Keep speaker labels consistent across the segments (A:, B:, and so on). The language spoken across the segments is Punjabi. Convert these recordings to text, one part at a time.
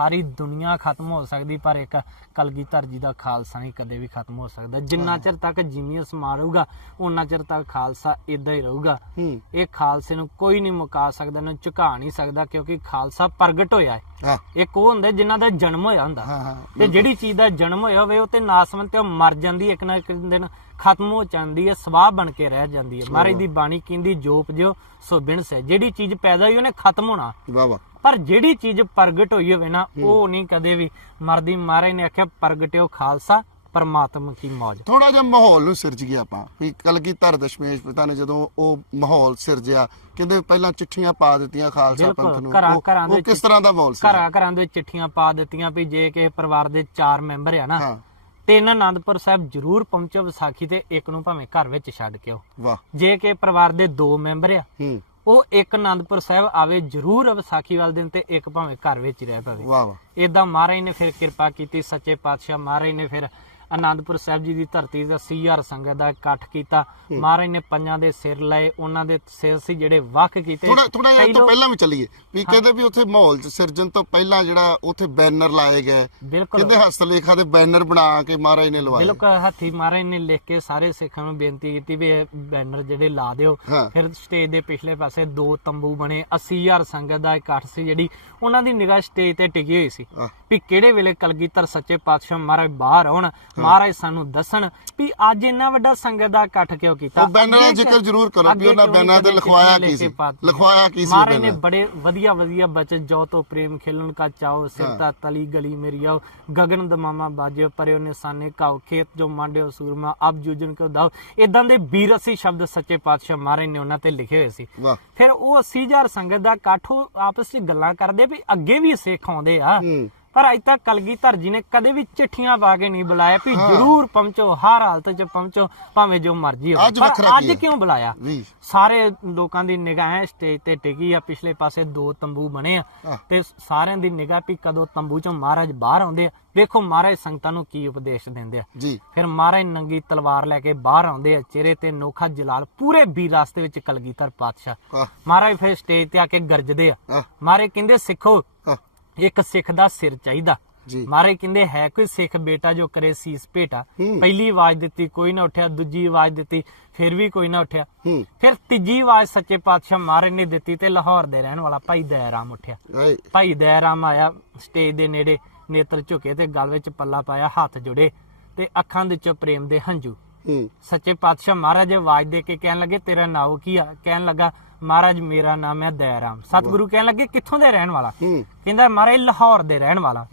A: ਸਾਰੀ ਦੁਨੀਆ ਖਤਮ ਹੋ ਸਕਦੀ ਪਰ ਇੱਕ ਕਲਗੀਧਰ ਜੀ ਦਾ ਖਾਲਸਾ ਨਹੀਂ ਕਦੇ ਵੀ ਖਤਮ ਹੋ ਸਕਦਾ। ਜਿੰਨਾ ਚਿਰ ਤੱਕ ਜੀਨੀਅਸ ਮਾਰੂਗਾ ਉਹਨਾਂ ਚਿਰ ਤੱਕ ਖਾਲਸਾ ਇਦਾਂ ਹੀ ਰਹੂਗਾ। ਇਹ ਖਾਲਸੇ ਨੂੰ ਕੋਈ ਨਹੀਂ ਮੁਕਾ ਸਕਦਾ ਇਹਨੂੰ ਝੁਕਾ ਨਹੀਂ ਸਕਦਾ ਕਿਉਂਕਿ ਖਾਲਸਾ ਪ੍ਰਗਟ ਹੋਇਆ ਹੈ। ਇੱਕ ਉਹ ਹੁੰਦੇ ਜਿਨ੍ਹਾਂ ਦਾ ਜਨਮ ਹੋਇਆ ਹੁੰਦਾ। ਤੇ ਜਿਹੜੀ ਚੀਜ਼ ਦਾ ਜਨਮ ਹੋਇਆ ਹੋਵੇ ਉਹ ਤੇ ਨਾਸਮੰਤ ਤੇ ਉਹ ਮਰ ਜਾਂਦੀ ਇੱਕ ਨਾ ਇੱਕ ਦਿਨ ਖਤਮ ਹੋ ਜਾਂਦੀ ਹੈ ਸਵਾਹ ਬਣ ਕੇ ਰਹਿ ਜਾਂਦੀ ਹੈ। ਮਹਾਰਾਜ ਦੀ ਬਾਣੀ ਕਹਿੰਦੀ ਜੋਪ ਜਿਓ ਸੋ ਬਿਨਸ ਹੈ। ਜਿਹੜੀ ਚੀਜ਼ ਪੈਦਾ ਹੋਈ ਉਹਨੇ ਖਤਮ ਹੋਣਾ।
B: ਵਾਹ ਵਾਹ।
A: ਪਰ ਜਿਹੜੀ ਚੀਜ਼ ਪ੍ਰਗਟ ਹੋਈ ਹੋਵੇ ਨਾ ਉਹ ਨਹੀਂ ਕਦੇ ਵੀ ਮਰਦੀ। ਮਹਾਰਾਜ ਨੇ ਆਖਿਆ ਪ੍ਰਗਟਿਓ ਖਾਲਸਾ ਪਰਮਾਤਮਾ ਕੀ ਮੌਜ।
B: ਥੋੜਾ ਜਿਹਾ ਮਾਹੌਲ ਨੂੰ ਸਿਰਜ ਗਿਆ ਆਪਾਂ। ਵੀ ਕਲਗੀਧਰ ਦਸ਼ਮੇਸ਼ ਪਿਤਾ ਨੇ ਜਦੋਂ ਉਹ ਮਾਹੌਲ ਸਿਰਜਿਆ ਕਹਿੰਦੇ ਪਹਿਲਾਂ ਚਿੱਠੀਆਂ ਪਾ ਦਿੱਤੀਆਂ ਖਾਲਸਾ ਪੰਥ ਨੂੰ। ਉਹ- ਕਿਸ ਤਰ੍ਹਾਂ ਦਾ ਮਾਹੌਲ ਸੀ?
A: ਘਰਾਂ ਘਰਾਂ ਦੇ ਚਿੱਠੀਆਂ ਪਾ ਦਿੱਤੀਆਂ ਵੀ ਜੇ ਕਿਸੇ ਪਰਿਵਾਰ ਦੇ ਚਾਰ ਮੈਂਬਰ ਆ ਨਾ ਤਿੰਨ ਆਨੰਦਪੁਰ ਸਾਹਿਬ ਜ਼ਰੂਰ ਪਹੁੰਚੋ ਵਿਸਾਖੀ ਤੇ ਇੱਕ ਨੂੰ ਭਾਵੇਂ ਘਰ ਵਿੱਚ ਛੱਡ ਕੇ ਆਓ।
B: ਵਾਹ।
A: ਜੇ ਕਿ ਪਰਿਵਾਰ ਦੇ ਦੋ ਮੈਂਬਰ ਆ
B: ਹੂੰ।
A: ਉਹ ਇੱਕ ਆਨੰਦਪੁਰ ਸਾਹਿਬ ਆਵੇ ਜ਼ਰੂਰ ਵਿਸਾਖੀ ਵਾਲੇ ਦਿਨ ਤੇ ਇੱਕ ਭਾਵੇਂ ਘਰ ਵਿੱਚ ਹੀ ਰਹਿ ਪਵੇ।
B: ਵਾਹ ਵਾਹ।
A: ਇਦਾਂ ਮਹਾਰਾਜ ਨੇ ਫਿਰ ਕਿਰਪਾ ਕੀਤੀ ਸੱਚੇ ਪਾਤਸ਼ਾਹ ਮਹਾਰਾਜ ਨੇ ਫਿਰ ਆਨੰਦਪੁਰ ਸਾਹਿਬ ਜੀ ਦੀ ਧਰਤੀ ਦਾ 80000 ਸੰਗਤ ਦਾ ਇਕੱਠ ਕੀਤਾ। ਮਹਾਰਾਜ ਨੇ ਪੰਜਾਂ ਦੇ ਸਿਰ ਲਏ ਉਹਨਾਂ ਦੇ ਸਿਰ ਸੀ ਜਿਹੜੇ ਵੱਖ ਕੀਤੇ।
B: ਥੋੜਾ ਥੋੜਾ ਜਿਹਾ ਤੋਂ ਪਹਿਲਾਂ ਵੀ ਚੱਲੀਏ। ਵੀ ਕਹਿੰਦੇ ਵੀ ਉੱਥੇ ਮਾਹੌਲ ਚ ਸਿਰਜਣ ਤੋਂ ਪਹਿਲਾਂ ਜਿਹੜਾ ਉੱਥੇ ਬੈਨਰ ਲਾਏ ਗਏ। ਕਹਿੰਦੇ ਹਸਤਲੇਖਾਂ ਦੇ ਬੈਨਰ ਬਣਾ ਕੇ ਮਹਾਰਾਜ ਨੇ ਲਵਾਏ।
A: ਬਿਲਕੁਲ ਹੱਥੀ ਮਹਾਰਾਜ ਨੇ ਲਿਖ ਕੇ ਸਾਰੇ ਸਿੱਖਾਂ ਨੂੰ ਬੇਨਤੀ ਕੀਤੀ ਵੀ ਇਹ ਬੈਨਰ ਜਿਹੜੇ ਲਾ ਦਿਓ। ਫਿਰ ਸਟੇਜ ਦੇ ਪਿਛਲੇ ਪਾਸੇ ਦੋ ਤੰਬੂ ਬਣੇ। 80000 ਸੰਗਤ ਦਾ ਇਕੱਠ ਸੀ ਜਿਹੜੀ ਉਹਨਾਂ ਦੀ ਨਿਗਾਹ ਸਟੇਜ ਤੇ ਟਿਕੀ ਹੋਈ ਸੀ। ਵੀ ਕਿਹੜੇ ਵੇਲੇ ਕਲਗੀਧਰ ਸੱਚੇ ਪਾਤਸ਼ਾਹ ਮਹਾਰਾਜ ਬਾਹਰ ਆਉਣ। ਮਹਾਰਾਜ ਸਾਨੂੰ ਦੱਸਣ ਵੀ ਅੱਜ ਇੰਨਾ ਵੱਡਾ ਸੰਗਤ ਦਾ ਇਕੱਠ ਕਿਉਂ ਕੀਤਾ?
B: ਉਹ ਬੈਨਰ ਦਾ ਜ਼ਿਕਰ ਜ਼ਰੂਰ ਕਰੋ ਵੀ ਉਹਨਾਂ
A: ਕਿਉਂ
B: ਬੈਨਰ ਤੇ ਲਿਖਵਾਇਆ ਕੀ ਸੀ। ਲਿਖਵਾਇਆ ਕੀ ਸੀ
A: ਮਹਾਰਾਜ ਨੇ ਬੜੇ ਵਧੀਆ ਵਧੀਆ ਬਚਨ ਜੋ ਤੋ ਪ੍ਰੇਮ ਖੇਲਣ ਕਾ ਚਾਓ ਸਿਰਤਾ ਤਲੀ ਗਲੀ ਮੇਰੀ ਆਓ। ਗਗਨ ਦਮਾਮਾ ਬਾਜਿਓ ਪਰਿਓ ਨਿਸ਼ਾਨੇ ਕਾਓ ਖੇਤ ਜੋ ਮਾਂਡਿਓ ਸੂਰਮਾ ਅਬ ਜੂਜਨ ਕੋ ਦਾਓ? ਇਦਾਂ ਦੇ ਬੀਰਸੀ ਸ਼ਬਦ ਸੱਚੇ ਪਾਤਸ਼ਾਹ ਮਹਾਰਾਜ ਨੇ ਉਹਨਾਂ ਤੇ ਲਿਖੇ ਹੋਏ ਸੀ। ਫਿਰ ਉਹ 80000 ਸੰਗਤ ਦਾ ਇਕੱਠ ਆਪਸ ਵਿੱਚ ਗੱਲਾਂ ਕਰਦੇ ਵੀ ਅੱਗੇ ਵੀ ਸਿੱਖ ਆਉਂਦੇ ਆ। ਪਰ ਅੱਜ ਤੱਕ ਕਲਗੀਧਰ ਜੀ ਨੇ ਕਦੇ ਵੀ ਚਿੱਠੀਆਂ ਪਾ ਕੇ ਨਹੀਂ ਬੁਲਾਇਆ। ਵੀ ਜਰੂਰ ਪਹੁੰਚੋ ਹਰ ਹਾਲਤ 'ਚ ਪਹੁੰਚੋ ਭਾਵੇਂ ਜੋ ਮਰਜ਼ੀ ਹੋਵੇ। ਪਰ ਅੱਜ? ਕਿਉਂ ਬੁਲਾਇਆ? ਸਾਰੇ ਲੋਕਾਂ ਦੀ ਨਿਗਾਹ ਸਟੇਜ ਤੇ ਟਿਕੀ ਆ ਪਿਛਲੇ ਪਾਸੇ ਦੋ ਤੰਬੂ ਬਣੇ ਆ। ਤੇ ਸਾਰਿਆਂ ਦੀ ਨਿਗਾਹ ਵੀ ਕਦੋਂ ਤੰਬੂ ਚੋਂ ਮਹਾਰਾਜ ਬਾਹਰ ਆਉਂਦੇ ਆ। ਵੇਖੋ ਮਹਾਰਾਜ ਸੰਗਤਾਂ ਨੂੰ ਕੀ ਉਪਦੇਸ਼ ਦਿੰਦੇ ਆ। ਫਿਰ ਮਹਾਰਾਜ ਨੰਗੀ ਤਲਵਾਰ ਲੈ ਕੇ ਬਾਹਰ ਆਉਂਦੇ ਆ ਚਿਹਰੇ ਤੇ ਨੋਖਾ ਜਲਾਲ ਪੂਰੇ ਵੀਰ ਰਸਤੇ ਵਿੱਚ ਕਲਗੀਧਰ ਪਾਤਸ਼ਾਹ। ਮਹਾਰਾਜ ਫਿਰ ਸਟੇਜ ਤੇ ਆ ਕੇ ਗਰਜਦੇ ਆ। ਮਹਾਰਾਜ ਕਹਿੰਦੇ ਸਿੱਖੋ ਇੱਕ ਸਿੱਖ ਦਾ ਸਿਰ ਚਾਹੀਦਾ।
B: ਜੀ।
A: ਮਹਾਰਾਜ ਕਹਿੰਦੇ ਹੈ ਕੋਈ ਸਿੱਖ ਬੇਟਾ ਜੋ ਕਰੇ ਸੀਸ ਭੇਟਾ। ਪਹਿਲੀ ਆਵਾਜ਼ ਦਿੱਤੀ ਕੋਈ ਨਾ ਉੱਠਿਆ। ਦੂਜੀ ਆਵਾਜ਼ ਦਿੱਤੀ ਫਿਰ ਵੀ ਕੋਈ ਨਾ ਉੱਠਿਆ। ਫਿਰ ਤੀਜੀ ਆਵਾਜ਼ ਸੱਚੇ ਪਾਤਸ਼ਾਹ ਮਹਾਰਾਜ ਨੇ ਦਿੱਤੀ ਤੇ ਲਾਹੌਰ ਦੇ ਰਹਿਣ ਵਾਲਾ ਭਾਈ ਦਇਆਰਾਮ ਉੱਠਿਆ। ਭਾਈ ਦਇਆਰਾਮ ਆਇਆ ਸਟੇਜ ਦੇ ਨੇੜੇ ਨੇਤਰ ਝੁਕੇ ਤੇ ਗਲ ਵਿੱਚ ਪੱਲਾ ਪਾਇਆ ਹੱਥ ਜੁੜੇ ਤੇ ਅੱਖਾਂ ਦੇ ਵਿੱਚੋਂ ਪ੍ਰੇਮ ਦੇ ਹੰਝੂ। ਸੱਚੇ ਪਾਤਸ਼ਾਹ ਮਹਾਰਾਜ ਆਵਾਜ਼ ਦੇ ਕੇ ਕਹਿਣ ਲੱਗੇ ਤੇਰਾ ਨਾਮ ਕੀ ਆ? ਕਹਿਣ ਲੱਗਾ ਮਹਾਰਾਜ ਮੇਰਾ ਨਾਮ ਹੈ ਦਇਆਰਾਮ। ਸਤਿਗੁਰੂ ਕਹਿਣ ਲੱਗੇ ਕਿੱਥੋਂ ਦੇ ਰਹਿਣ ਵਾਲਾ? ਕਹਿੰਦਾ ਮਹਾਰਾਜ ਲਾਹੌਰ ਦੇ ਰਹਿਣ ਵਾਲਾ।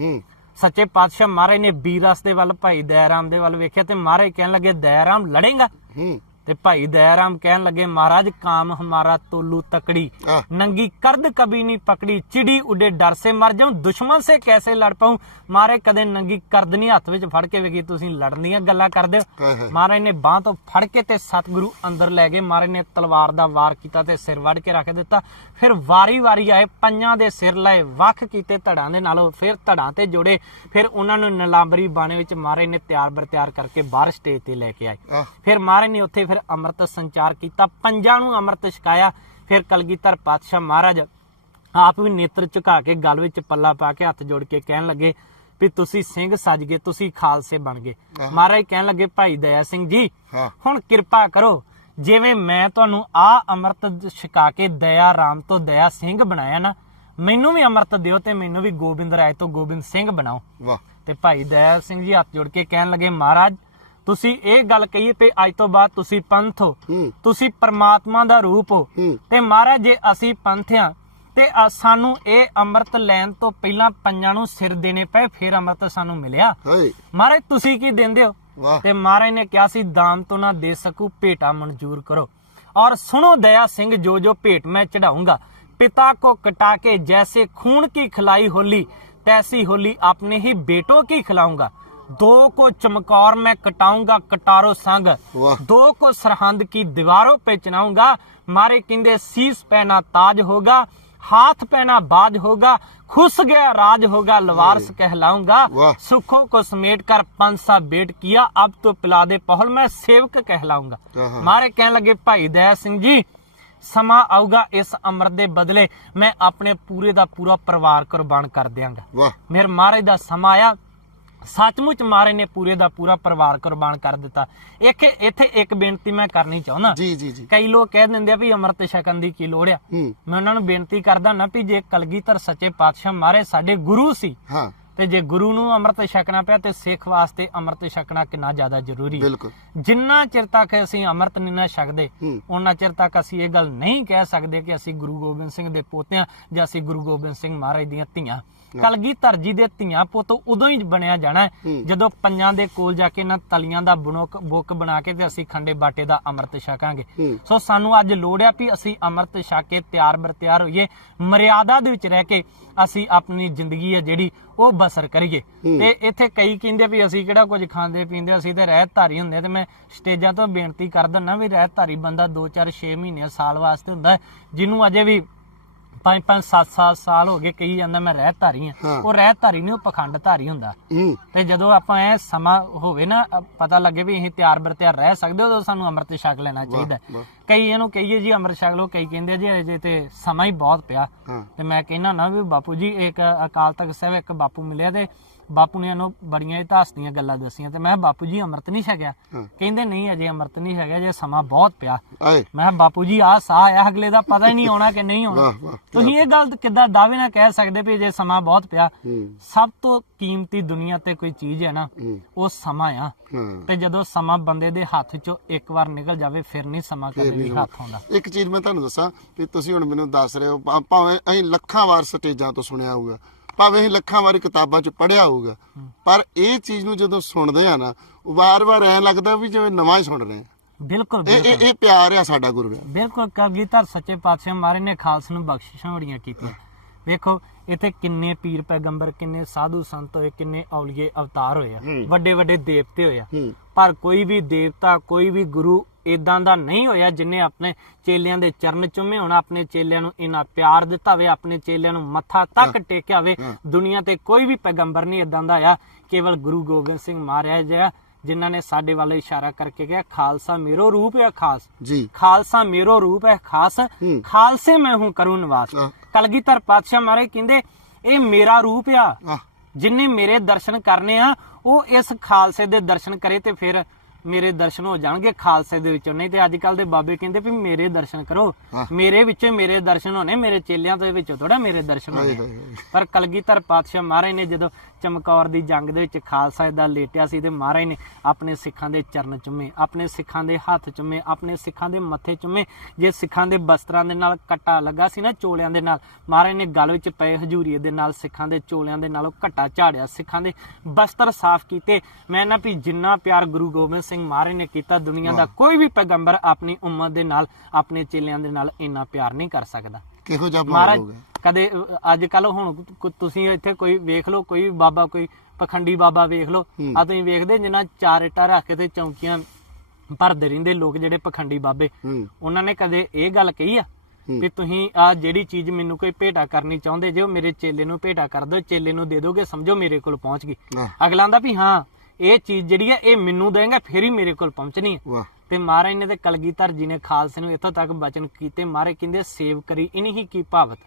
A: ਸੱਚੇ ਪਾਤਸ਼ਾਹ ਮਹਾਰਾਜ ਨੇ ਬੀਰਸ ਦੇ ਵੱਲ ਭਾਈ ਦਇਆਰਾਮ ਦੇ ਵੱਲ ਵੇਖਿਆ ਤੇ ਮਹਾਰਾਜ ਕਹਿਣ ਲੱਗੇ ਦਇਆਰਾਮ ਲੜੇਗਾ? ਤੇ ਭਾਈ ਦਇਆਰਾਮ ਕਹਿਣ ਲੱਗੇ ਮਹਾਰਾਜ ਕਾਮ ਹਮਾਰਾ ਤੋਲੂ ਤਕੜੀ। ਨੰਗੀ ਕਰਦ ਕਬੀ ਨਹੀਂ ਪਕੜੀ। ਚਿੜੀ ਉਡੇ ਡਰ ਸੇ ਮਰ ਜਾਉ ਦੁਸ਼ਮਣ ਸੇ ਕੈਸੇ ਲੜ ਪਾਉ ਮਾਰੇ ਕਦੇ ਨੰਗੀ ਕਰਦ ਨਹੀਂ ਹੱਥ ਵਿੱਚ ਫੜ ਕੇ ਵੇਖੀ ਤੁਸੀਂ ਲੜਨੀਆਂ ਗੱਲਾਂ ਕਰਦੇ ਹੋ? ਮਹਾਰਾਜ ਨੇ ਬਾਹ ਤੋਂ ਫੜ ਕੇ ਤੇ ਸਤਗੁਰੂ ਅੰਦਰ ਲੈ ਗਏ। ਮਹਾਰਾਜ ਨੇ ਤਲਵਾਰ ਦਾ ਵਾਰ ਕੀਤਾ ਤੇ ਸਿਰ ਵੜ ਕੇ ਰੱਖ ਦਿੱਤਾ। ਫਿਰ ਵਾਰੀ-ਵਾਰੀ ਆਏ ਪੰਜਾਂ ਦੇ ਸਿਰ ਲਏ ਵੱਖ ਕੀਤੇ ਧੜਾਂ ਦੇ ਨਾਲੋਂ ਫਿਰ ਧੜਾਂ ਤੇ ਜੋੜੇ। ਫਿਰ ਉਹਨਾਂ ਨੂੰ ਨਿਲਾਂਬਰੀ ਬਾਣੇ ਵਿੱਚ ਮਹਾਰਾਜ ਨੇ ਤਿਆਰ ਬਰ ਤਿਆਰ ਕਰਕੇ ਬਾਹਰ ਸਟੇਜ ਤੇ ਲੈ ਕੇ ਆਏ। ਫਿਰ ਮਹਾਰਾਜ ਨੇ ਉੱਥੇ ਅੰਮ੍ਰਿਤ ਸੰਚਾਰ ਕੀਤਾ ਪੰਜਾਂ ਨੂੰ ਅੰਮ੍ਰਿਤ ਛਕਾਇਆ ਫਿਰ ਕਲਗੀਧਰ ਪਾਤਸ਼ਾਹ ਮਹਾਰਾਜ ਆਪ ਵੀ ਨੇਤਰ ਝੁਕਾ ਕੇ ਗਲ ਵਿੱਚ ਪੱਲਾ ਪਾ ਕੇ ਹੱਥ ਜੋੜ ਕੇ ਕਹਿਣ ਲੱਗੇ ਵੀ ਤੁਸੀਂ ਸਿੰਘ ਸੱਜ ਗਏ ਤੁਸੀਂ ਖਾਲਸੇ ਬਣ ਗਏ। ਮਹਾਰਾਜ ਕਹਿਣ ਲੱਗੇ ਭਾਈ ਦਇਆ ਸਿੰਘ ਜੀ ਹੁਣ ਕਿਰਪਾ ਕਰੋ ਜਿਵੇਂ ਮੈਂ ਤੁਹਾਨੂੰ ਆ ਅੰਮ੍ਰਿਤ ਛਕਾ ਕੇ ਦਇਆ ਰਾਮ ਤੋਂ ਦਇਆ ਸਿੰਘ ਬਣਾਇਆ ਨਾ ਮੈਨੂੰ ਵੀ ਅੰਮ੍ਰਿਤ ਦਿਓ ਤੇ ਮੈਨੂੰ ਵੀ ਗੋਬਿੰਦ ਰਾਏ ਤੋਂ ਗੋਬਿੰਦ ਸਿੰਘ ਬਣਾਓ।
B: ਵਾਹ।
A: ਤੇ ਭਾਈ ਦਇਆ ਸਿੰਘ ਜੀ ਹੱਥ ਜੋੜ ਕੇ ਕਹਿਣ ਲੱਗੇ ਮਹਾਰਾਜ ਤੁਸੀਂ ਇਹ ਗੱਲ ਕਹੀ ਤੇ ਅੱਜ ਤੋਂ ਬਾਅਦ ਤੁਸੀਂ ਪੰਥ ਹੋ। ਤੁਸੀਂ ਪਰਮਾਤਮਾ ਦਾ ਰੂਪ ਹੋ। ਤੇ ਮਹਾਰਾਜ ਜੇ ਅਸੀਂ ਪੰਥ ਆ ਤੇ ਸਾਨੂੰ ਇਹ ਅੰਮ੍ਰਿਤ ਲੈਣ ਤੋਂ ਪਹਿਲਾਂ ਪੰਜਾਂ ਨੂੰ ਸਿਰ ਦੇਣੇ ਪਏ ਫਿਰ ਅੰਮ੍ਰਿਤ ਸਾਨੂੰ ਮਿਲਿਆ। ਮਹਾਰਾਜ ਤੁਸੀਂ ਕੀ ਦਿੰਦੇ ਹੋ? ਤੇ ਮਹਾਰਾਜ ਨੇ ਕਿਹਾ ਸੀ ਦਾਮ ਤੋਂ ਨਾ ਦੇ ਸਕੂ ਭੇਟਾ ਮਨਜ਼ੂਰ ਕਰੋ। ਔਰ ਸੁਣੋ ਦਇਆ ਸਿੰਘ ਜੋ ਜੋ ਭੇਟ ਮੈਂ ਚੜਾਉਂਗਾ ਪਿਤਾ ਕੋ ਕਟਾ ਕੇ ਜੈਸੇ ਖੂਨ ਕੀ ਖਲਾਈ ਹੋਲੀ ਤੈਸੀ ਹੋਲੀ ਆਪਣੇ ਹੀ ਬੇਟੋ ਕੀ ਖਿਲਾਉਂਗਾ। दो को चमकौर में कटाऊंगा कटारो संग
B: वाह
A: दो को सरहंद की दीवारों पे चनाऊंगा मारे किंदे शीस पहना ताज होगा हाथ पहना बाज होगा खुस गया राज होगा लवारस कहलाऊंगा
B: वाह
A: सुखों को समेट कर पंच सा बेट किया अब तो पिला दे पहल मैं सेवक कहलाऊंगा
B: ਆਹਾ।
A: ਮਾਰੇ ਕਹਿਣ ਲੱਗੇ ਭਾਈ ਦਇਆ ਸਿੰਘ ਜੀ ਸਮਾਂ ਆਊਗਾ ਇਸ ਅੰਮ੍ਰਿਤ ਦੇ ਬਦਲੇ ਮੈਂ ਆਪਣੇ ਪੂਰੇ ਦਾ ਪੂਰਾ ਪਰਿਵਾਰ ਕੁਰਬਾਨ ਕਰ ਦਿਆਂਗਾ
B: ਵਾਹ
A: ਮੇਰੇ ਮਹਾਰਾਜ ਦਾ ਸਮਾਂ ਆਇਆ ਸੱਚਮੁੱਚ ਮਹਾਰਾਜ ਨੇ ਪੂਰੇ ਦਾ ਪੂਰਾ ਪਰਿਵਾਰ ਕੁਰਬਾਨ ਕਰ ਦਿੱਤਾ। ਇੱਕ ਇੱਥੇ ਇੱਕ ਬੇਨਤੀ ਮੈਂ ਕਰਨੀ ਚਾਹੁੰਦਾ।
B: ਜੀ ਜੀ ਜੀ।
A: ਕਈ ਲੋਕ ਕਹਿ ਦਿੰਦੇ ਆ ਵੀ ਅੰਮ੍ਰਿਤ ਛਕਣ ਦੀ ਕੀ ਲੋੜ ਆ। ਮੈਂ ਉਹਨਾਂ ਨੂੰ ਬੇਨਤੀ ਕਰਦਾ ਨਾ ਵੀ ਜੇ ਕਲਗੀਧਰ ਸੱਚੇ ਪਾਤਸ਼ਾਹ ਮਹਾਰਾਜ ਸਾਡੇ ਗੁਰੂ ਸੀ।
B: ਹਾਂ।
A: ਤੇ ਜੇ ਗੁਰੂ ਨੂੰ ਅੰਮ੍ਰਿਤ ਛਕਣਾ ਪਿਆ ਤੇ ਸਿੱਖ ਵਾਸਤੇ ਅੰਮ੍ਰਿਤ ਛਕਣਾ ਕਿੰਨਾ ਜ਼ਿਆਦਾ ਜ਼ਰੂਰੀ ਹੈ।
B: ਬਿਲਕੁਲ।
A: ਜਿੰਨਾ ਚਿਰ ਤੱਕ ਅਸੀਂ ਅੰਮ੍ਰਿਤ ਨਹੀਂ ਨਾ ਛਕਦੇ ਉਹਨਾਂ ਚਿਰ ਤੱਕ ਅਸੀਂ ਇਹ ਗੱਲ ਨਹੀਂ ਕਹਿ ਸਕਦੇ ਕਿ ਅਸੀਂ ਗੁਰੂ ਗੋਬਿੰਦ ਸਿੰਘ ਦੇ ਪੋਤਿਆਂ ਜਾਂ ਅਸੀਂ ਗੁਰੂ ਗੋਬਿੰਦ ਸਿੰਘ ਮਹਾਰਾਜ ਦੀਆਂ ਧੀਆਂ। ਕਲਗੀਧਰ ਜੀ ਦੇ ਧੀਆਂ ਪੁੱਤ ਉਦੋਂ ਹੀ ਬਣਿਆ ਜਾਣਾ। ਜਦੋਂ ਪੰਜਾਂ ਦੇ ਕੋਲ ਜਾ ਕੇ ਨਾ ਤਲੀਆਂ ਦਾ ਬੁਣਕ ਬੁੱਕ ਬਣਾ ਕੇ ਤੇ ਅਸੀਂ ਖੰਡੇ ਬਾਟੇ ਦਾ ਅੰਮ੍ਰਿਤ ਛਕਾਂਗੇ। ਸੋ ਸਾਨੂੰ ਅੱਜ ਲੋੜ ਆ ਵੀ ਅਸੀਂ ਅੰਮ੍ਰਿਤ ਛਕ ਕੇ ਤਿਆਰ ਬਰ ਤਿਆਰ ਹੋਈਏ ਮਰਿਆਦਾ ਦੇ ਵਿੱਚ ਰਹਿ ਕੇ ਅਸੀਂ ਆਪਣੀ ਜ਼ਿੰਦਗੀ ਹੈ ਜਿਹੜੀ ਉਹ ਬਸਰ ਕਰੀਏ। ਤੇ ਇੱਥੇ ਕਈ ਕਹਿੰਦੇ ਵੀ ਅਸੀਂ ਕਿਹੜਾ ਕੁਝ ਖਾਂਦੇ ਪੀਂਦੇ ਅਸੀਂ ਤੇ ਰਹਿਤ ਧਾਰੀ ਹੁੰਦੇ ਤੇ ਮੈਂ ਸਟੇਜਾਂ ਤੋਂ ਬੇਨਤੀ ਕਰ ਦਿੰਦਾ ਵੀ ਰਹਿਤ ਧਾਰੀ ਬੰਦਾ 2 4 6 ਮਹੀਨੇ ਸਾਲ ਵਾਸਤੇ ਹੁੰਦਾ ਜਿਹਨੂੰ ਅਜੇ ਵੀ 5 5 7 7 ਸਾਲ ਹੋ ਗਏ ਕਹੀ ਜਾਂਦਾ ਮੈਂ ਰਹਿਤ ਧਾਰੀ
B: ਹਾਂ।
A: ਹਾਂ। ਉਹ ਰਹਿਤ ਧਾਰੀ ਨਹੀਂ ਉਹ ਪਖੰਡ ਧਾਰੀ ਹੁੰਦਾ।
B: ਹੂੰ।
A: ਤੇ ਜਦੋਂ ਆਪਾਂ ਇਹ ਸਮਾਂ ਹੋਵੇ ਨਾ ਪਤਾ ਲੱਗੇ ਵੀ ਅਸੀਂ ਤਿਆਰ ਬਰ ਤਿਆਰ ਰਹਿ ਸਕਦੇ ਉਦੋਂ ਸਾਨੂੰ ਅੰਮ੍ਰਿਤ ਛਕ ਲੈਣਾ ਚਾਹੀਦਾ। ਹੈ। ਕਈ ਇਹਨੂੰ ਕਹੀਏ ਜੀ ਅੰਮ੍ਰਿਤ ਛਕ ਲਓ ਕਈ ਕਹਿੰਦੇ ਜੀ ਅਜੇ ਤੇ ਸਮਾਂ ਹੀ ਬਹੁਤ ਪਿਆ।
B: ਹਾਂ।
A: ਤੇ ਮੈਂ ਕਹਿੰਦਾ ਨਾ ਵੀ ਬਾਪੂ ਜੀ ਇੱਕ ਅਕਾਲ ਤਖਤ ਸਾਹਿਬ ਇੱਕ ਬਾਪੂ ਮਿਲਿਆ ਤੇ ਬਾਪੂ ਨੇ ਇਹਨੂੰ ਬੜੀਆਂ ਇਤਿਹਾਸ ਦੀਆਂ ਗੱਲਾਂ ਦੱਸੀਆਂ ਤੇ ਮੈਂ ਕਿਹਾ, ਬਾਪੂ ਜੀ ਅੰਮ੍ਰਿਤ ਨਹੀਂ ਛਕਿਆ? ਕਹਿੰਦੇ ਨਹੀਂ ਅਜੇ ਅੰਮ੍ਰਿਤ ਨਹੀਂ ਹੈਗਾ ਜੇ ਸਮਾਂ ਬਹੁਤ ਪਿਆ।
B: ਆਏ।
A: ਮੈਂ ਕਿਹਾ, ਬਾਪੂ ਜੀ ਆਹ ਸਾਹ ਆ ਅਗਲੇ ਦਾ ਪਤਾ ਹੀ ਨਹੀਂ ਆਉਣਾ ਕਿ ਨਹੀਂ ਆਉਣਾ।
B: ਵਾਹ ਵਾਹ
A: ਤੁਸੀਂ ਇਹ ਗੱਲ ਕਿੱਦਾਂ ਦਾਅਵੇ ਨਾਲ ਕਹਿ ਸਕਦੇ ਵੀ ਜੇ ਸਮਾਂ ਬਹੁਤ ਪਿਆ?
B: ਹੂੰ।
A: ਸਭ ਤੋਂ ਕੀਮਤੀ ਦੁਨੀਆ ਤੇ ਕੋਈ ਚੀਜ਼ ਹੈ ਨਾ
B: ਹੂੰ।
A: ਉਹ ਸਮਾਂ ਆ।
B: ਹਾਂ।
A: ਤੇ ਜਦੋਂ ਸਮਾਂ ਬੰਦੇ ਦੇ ਹੱਥ ਚੋਂ ਇੱਕ ਵਾਰ ਨਿਕਲ ਜਾਵੇ ਫਿਰ ਨਹੀਂ ਸਮਾਂ ਕਦੇ ਵੀ ਹੱਥ ਆਉਂਦਾ।
B: ਇੱਕ ਚੀਜ਼ ਮੈਂ ਤੁਹਾਨੂੰ ਦੱਸਾਂ ਕਿ ਤੁਸੀਂ ਹੁਣ ਮੈਨੂੰ ਦੱਸ ਰਹੇ ਹੋ ਭਾ- ਭਾਵੇਂ ਅਸੀਂ ਲੱਖਾਂ ਵਾਰ ਸਟੇਜਾਂ ਤੋਂ ਸੁਣਿਆ ਹੋਊਗਾ। ਭਾਵੇਂ ਅਸੀਂ ਲੱਖਾਂ ਵਾਰੀ ਕਿਤਾਬਾਂ 'ਚ ਪੜ੍ਹਿਆ ਹੋਊਗਾ ਪਰ ਇਹ ਚੀਜ਼ ਨੂੰ ਜਦੋਂ ਸੁਣਦੇ ਆ ਨਾ ਵਾਰ-ਵਾਰ ਐਂ ਲੱਗਦਾ ਵੀ ਜਿਵੇਂ ਨਵਾਂ ਹੀ ਸੁਣ ਰਹੇ ਆ।
A: ਬਿਲਕੁਲ
B: ਇਹ
A: ਬਿਲਕੁਲ।
B: ਇਹ ਇਹ ਪਿਆਰ ਆ ਸਾਡਾ ਗੁਰੂ ਦਾ
A: ਬਿਲਕੁਲ ਕਲਗੀਧਰ ਸੱਚੇ ਪਾਤਸ਼ਾਹ ਮਹਾਰਾਜ ਨੇ ਖਾਲਸੇ ਨੂੰ ਬਖਸ਼ਿਸ਼ਾਂ ਬੜੀਆਂ ਕੀਤੀਆਂ। ਵੇਖੋ ਇੱਥੇ ਕਿੰਨੇ ਪੀਰ ਪੈਗੰਬਰ ਕਿੰਨੇ ਸਾਧੂ ਸੰਤ ਹੋਏ ਕਿੰਨੇ ਔਲੀਏ ਅਵਤਾਰ ਹੋਏ ਆ। ਵੱਡੇ ਵੱਡੇ ਦੇਵਤੇ ਹੋਏ ਆ। ਪਰ ਕੋਈ ਵੀ ਦੇਵਤਾ ਕੋਈ ਵੀ ਗੁਰੂ ਇਦਾਂ ਦਾ ਨਹੀਂ ਹੋਇਆ ਜਿਨੇ ਆਪਣੇ ਚੇਲਿਆਂ ਦੇ ਚਰਨ ਚੁੰਮੇ ਹੋਣ ਆਪਣੇ ਚੇਲਿਆਂ ਨੂੰ ਇਨਾ ਪਿਆਰ ਦਿੱਤਾ ਹੋਵੇ ਆਪਣੇ ਚੇਲਿਆਂ ਨੂੰ ਮੱਥਾ ਤੱਕ ਟੇਕਿਆ ਹੋਵੇ। ਦੁਨੀਆ ਤੇ ਕੋਈ ਵੀ ਪੈਗੰਬਰ ਨਹੀਂ ਇਦਾਂ ਦਾ ਆ। ਕੇਵਲ ਗੁਰੂ ਗੋਬਿੰਦ ਸਿੰਘ ਮਹਾਰਾਜ ਆ ਜਿਨ੍ਹਾਂ ਨੇ ਸਾਡੇ ਵੱਲ ਇਸ਼ਾਰਾ ਕਰਕੇ ਕਿਹਾ ਖਾਲਸਾ ਮੇਰੋ ਰੂਪ ਹੈ ਖਾਸ।
B: ਜੀ।
A: ਖਾਲਸਾ ਮੇਰੋ ਰੂਪ ਹੈ ਖਾਸ। ਖਾਲਸੇ ਮੈਂ ਹੂੰ ਕਰੂੰ ਨਿਵਾਸ। ਕਲਗੀਧਰ ਪਾਤਸ਼ਾਹ ਮਹਾਰਾਜ ਕਹਿੰਦੇ ਇਹ ਮੇਰਾ ਰੂਪ ਆ।
B: ਆਹ,
A: ਜਿਨੇ ਮੇਰੇ ਦਰਸ਼ਨ ਕਰਨੇ ਆ ਉਹ ਇਸ ਖਾਲਸੇ ਦੇ ਦਰਸ਼ਨ ਕਰੇ ਤੇ ਫਿਰ ਮੇਰੇ ਦਰਸ਼ਨ ਹੋ ਜਾਣਗੇ ਖਾਲਸੇ ਦੇ ਵਿੱਚੋਂ ਨਹੀਂ ਤੇ ਅੱਜ ਕੱਲ ਦੇ ਬਾਬੇ ਕਹਿੰਦੇ ਵੀ ਮੇਰੇ ਦਰਸ਼ਨ ਕਰੋ। ਮੇਰੇ ਵਿੱਚੋਂ ਮੇਰੇ ਦਰਸ਼ਨ ਹੋਣੇ ਮੇਰੇ ਚੇਲਿਆਂ ਦੇ ਵਿੱਚੋਂ ਥੋੜਾ ਮੇਰੇ ਦਰਸ਼ਨ ਹੋਣੇ। ਪਰ ਕਲਗੀਧਰ ਪਾਤਸ਼ਾਹ ਮਹਾਰਾਜ ਨੇ ਜਦੋਂ ਚਮਕੌਰ ਦੀ ਜੰਗ ਦੇ ਵਿੱਚ ਖਾਲਸਾ ਦਾ ਲੇਟਿਆ ਸੀ ਤੇ ਮਹਾਰਾਜ ਨੇ ਆਪਣੇ ਸਿੱਖਾਂ ਦੇ ਚਰਨ ਚੁੰਮੇ ਆਪਣੇ ਸਿੱਖਾਂ ਦੇ ਹੱਥ ਚੁੰਮੇ ਆਪਣੇ ਸਿੱਖਾਂ ਦੇ ਮੱਥੇ ਚੁੰਮੇ ਜੇ ਸਿੱਖਾਂ ਦੇ ਬਸਤਰਾਂ ਦੇ ਨਾਲ ਕੱਟਾ ਲੱਗਾ ਸੀ ਨਾ ਚੋਲਿਆਂ ਦੇ ਨਾਲ ਮਹਾਰਾਜ ਨੇ ਗਲ ਵਿੱਚ ਪਏ ਹਜੂਰੀਏ ਦੇ ਨਾਲ ਸਿੱਖਾਂ ਦੇ ਚੋਲਿਆਂ ਦੇ ਨਾਲੋਂ ਘਟਾ ਝਾੜਿਆ ਸਿੱਖਾਂ ਦੇ ਬਸਤਰ ਸਾਫ਼ ਕੀਤੇ। ਮੈਂ ਨਾ ਵੀ ਜਿੰਨਾ ਪਿਆਰ ਗੁਰੂ ਗੋਬਿੰਦ ਸਿੰਘ ਮਹਾਰਾਜ ਨੇ ਕੀਤਾ ਦੁਨੀਆ ਦਾ ਕੋਈ ਵੀ ਪੈਗੰਬਰ ਆਪਣੀ ਉਮਤ ਦੇ ਨਾਲ ਆਪਣੇ ਚੇਲਿਆਂ ਦੇ ਨਾਲ ਇੰਨਾ ਪਿਆਰ ਨਹੀਂ ਕਰ ਸਕਦਾ।
B: ਕਿਹੋ ਜਿਹਾ ਮਾਹੌਲ
A: ਮਹਾਰਾਜ
B: ਹੋ ਗਿਆ
A: ਕਦੇ ਅੱਜ ਕੱਲ ਹੁਣ ਕੁ- ਤੁਸੀਂ ਇੱਥੇ ਕੋਈ ਵੇਖ ਲਓ ਕੋਈ ਬਾਬਾ ਕੋਈ ਪਖੰਡੀ ਬਾਬਾ ਵੇਖ ਲਓ
B: ਹੂੰ।
A: ਆ ਤੁਸੀਂ ਵੇਖਦੇ ਜਿਨ੍ਹਾਂ ਚਾਰ ਇੱਟਾਂ ਰੱਖ ਕੇ ਤੇ ਚੌਂਕੀਆਂ ਭਰਦੇ ਰਹਿੰਦੇ ਲੋਕ ਜਿਹੜੇ ਪਖੰਡੀ ਬਾਬੇ।
B: ਹੂੰ।
A: ਉਹਨਾਂ ਨੇ ਕਦੇ ਇਹ ਗੱਲ ਕਹੀ ਆ
B: ਹੂੰ।
A: ਵੀ ਤੁਸੀਂ ਆ ਜਿਹੜੀ ਚੀਜ਼ ਮੈਨੂੰ ਕੋਈ ਭੇਟਾ ਕਰਨੀ ਚਾਹੁੰਦੇ ਜੇ ਉਹ ਮੇਰੇ ਚੇਲੇ ਨੂੰ ਭੇਟਾ ਕਰ ਦਿਓ ਚੇਲੇ ਨੂੰ ਦੇ ਦੋਗੇ ਸਮਝੋ ਮੇਰੇ ਕੋਲ ਪਹੁੰਚ ਗਈ। ਅਗਲਾ ਆਂਦਾ ਵੀ ਹਾਂ ਇਹ ਚੀਜ਼ ਜਿਹੜੀ ਹੈ ਇਹ ਮੈਨੂੰ ਦੇਂਗਾ ਫਿਰ ਹੀ ਮੇਰੇ ਕੋਲ ਪਹੁੰਚਣੀ ਹੈ
B: ਵਾਹ।
A: ਤੇ ਮਹਾਰਾਜ ਨੇ ਤੇ ਕਲਗੀਧਰ ਜੀ ਨੇ ਖਾਲਸੇ ਨੂੰ ਇੱਥੋਂ ਤੱਕ ਬਚਨ ਕੀਤੇ। ਮਹਾਰਾਜ ਕਹਿੰਦੇ ਸੇਵ ਕਰੀ ਇਨਹੀ ਕੀ ਭਾਵਤ?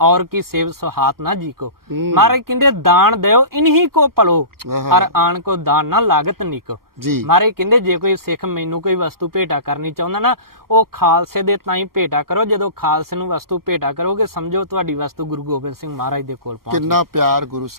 A: ਔਰ ਕੀ ਸੇਵ ਸੁਹਾਤ ਨਾ ਜੀ ਕੋ। ਮਹਾਰਾਜ ਕਹਿੰਦੇ ਦਾਨ ਦਿਓ ਇਨਹੀ ਕੋ ਭਲੋ। ਹਰ ਆਣ ਕੋ ਦਾਨ ਨਾ ਲਾਗਤ ਨੀਕੋ। ਮਹਾਰਾਜ ਕਹਿੰਦੇ ਜੇ ਕੋਈ ਸਿੱਖ ਮੈਨੂੰ ਕੋਈ ਵਸਤੂ ਭੇਟਾ ਕਰਨੀ ਚਾਹੁੰਦਾ ਨਾ ਉਹ ਖਾਲਸੇ ਦੇ ਤਾਂ ਹੀ ਭੇਟਾ ਕਰੋ। ਜਦੋਂ ਖਾਲਸੇ ਨੂੰ ਵਸਤੂ ਭੇਟਾ ਕਰੋਗੇ ਸਮਝੋ ਤੁਹਾਡੀ ਵਸਤੂ ਗੁਰੂ ਗੋਬਿੰਦ ਸਿੰਘ ਮਹਾਰਾਜ ਦੇ ਕੋਲ ਪਹੁੰਚ।
B: ਕਿੰਨਾ ਪਿਆਰ ਗੁਰੂ